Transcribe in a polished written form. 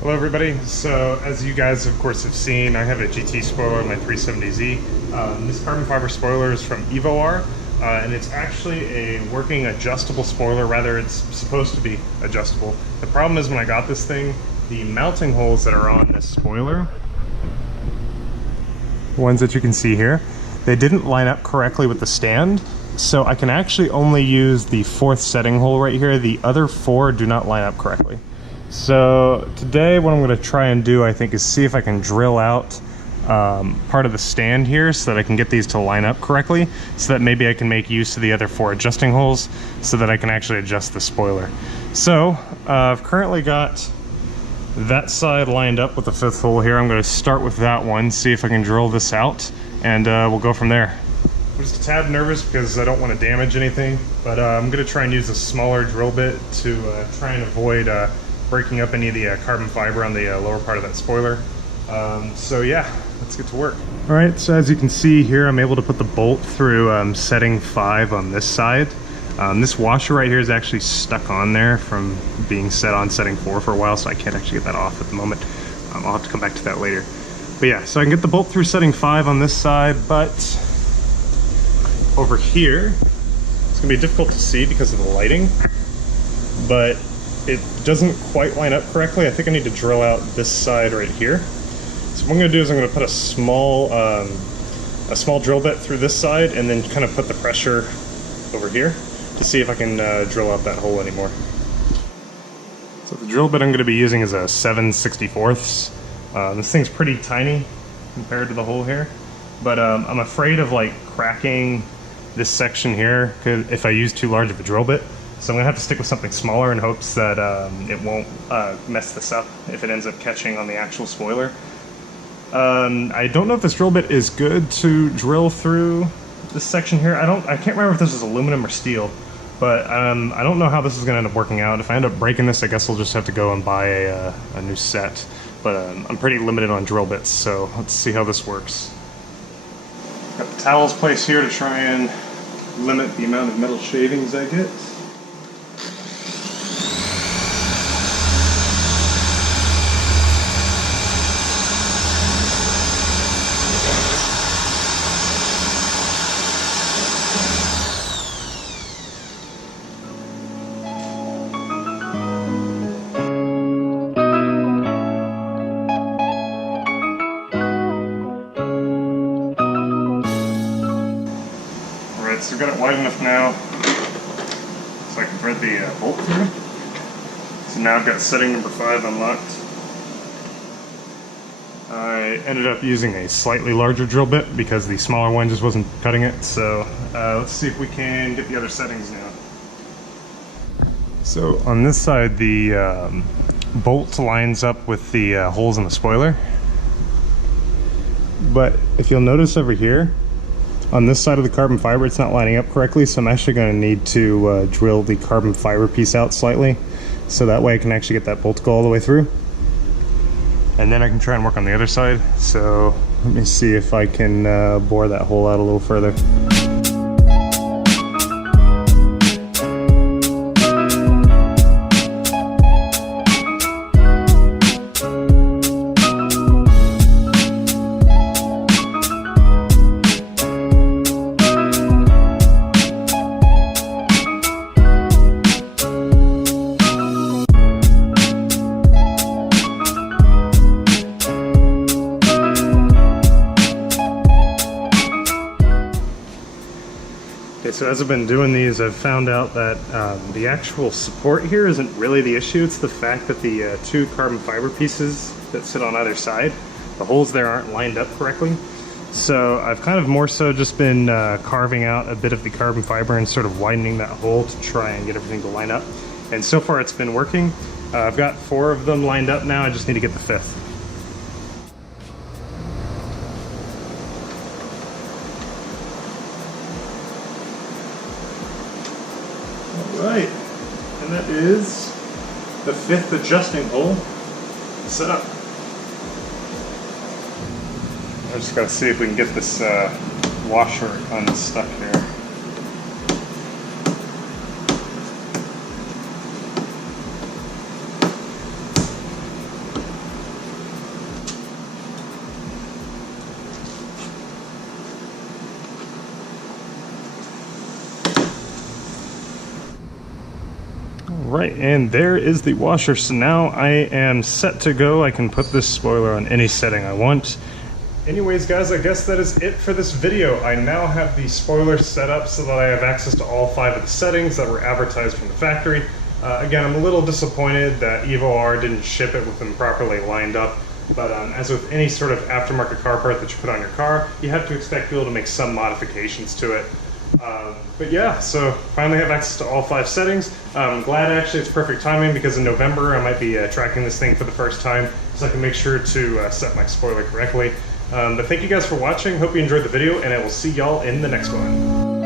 Hello everybody. So as you guys of course have seen, I have a GT spoiler on my 370Z. This carbon fiber spoiler is from EVO-R, and it's actually a working adjustable spoiler. Rather, it's supposed to be adjustable. The problem is when I got this thing, the mounting holes that are on this spoiler, the ones that you can see here, they didn't line up correctly with the stand. So I can actually only use the fourth setting hole right here. The other four do not line up correctly. So today what I'm going to try and do, I think, is see if I can drill out part of the stand here so that I can get these to line up correctly, so that maybe I can make use of the other four adjusting holes so that I can actually adjust the spoiler. So I've currently got that side lined up with the fifth hole here. I'm going to start with that one, see if I can drill this out, and we'll go from there. I'm just a tad nervous because I don't want to damage anything, but I'm going to try and use a smaller drill bit to try and avoid breaking up any of the carbon fiber on the lower part of that spoiler. So yeah, let's get to work. All right, so as you can see here, I'm able to put the bolt through setting 5 on this side. This washer right here is actually stuck on there from being set on setting 4 for a while, so I can't actually get that off at the moment. I'll have to come back to that later. But yeah, so I can get the bolt through setting 5 on this side, but over here, it's gonna be difficult to see because of the lighting, but it doesn't quite line up correctly. I think I need to drill out this side right here. So what I'm gonna do is I'm gonna put a small drill bit through this side and then kind of put the pressure over here to see if I can drill out that hole anymore. So the drill bit I'm gonna be using is a 7/64. This thing's pretty tiny compared to the hole here, but I'm afraid of like cracking this section here if I use too large of a drill bit. So I'm gonna have to stick with something smaller in hopes that it won't mess this up if it ends up catching on the actual spoiler. I don't know if this drill bit is good to drill through this section here. I can't remember if this is aluminum or steel, but I don't know how this is gonna end up working out. If I end up breaking this, I guess I'll just have to go and buy a new set. But I'm pretty limited on drill bits, so let's see how this works. Got the towels placed here to try and limit the amount of metal shavings I get. So I've got it wide enough now so I can thread the bolt through. So now I've got setting number 5 unlocked. I ended up using a slightly larger drill bit because the smaller one just wasn't cutting it. So let's see if we can get the other settings now. So on this side, the bolt lines up with the holes in the spoiler. But if you'll notice over here, on this side of the carbon fiber, it's not lining up correctly, so I'm actually going to need to drill the carbon fiber piece out slightly, so that way I can actually get that bolt to go all the way through. And then I can try and work on the other side. So let me see if I can bore that hole out a little further. Okay, so as I've been doing these, I've found out that the actual support here isn't really the issue. It's the fact that the 2 carbon fiber pieces that sit on either side, the holes there aren't lined up correctly. So I've kind of more so just been carving out a bit of the carbon fiber and sort of widening that hole to try and get everything to line up. And so far it's been working. I've got 4 of them lined up now, I just need to get the 5th. Right, and that is the 5th adjusting hole set up. I just gotta see if we can get this washer unstuck here. Right, and there is the washer. So now I am set to go. I can put this spoiler on any setting I want. Anyways, guys, I guess that is it for this video. I now have the spoiler set up so that I have access to all 5 of the settings that were advertised from the factory. Again, I'm a little disappointed that EVO-R didn't ship it with them properly lined up. But as with any sort of aftermarket car part that you put on your car, you have to expect people to make some modifications to it. But yeah, so finally have access to all 5 settings. I'm glad actually it's perfect timing because in November I might be tracking this thing for the first time, so I can make sure to set my spoiler correctly. But thank you guys for watching, hope you enjoyed the video, and I will see y'all in the next one.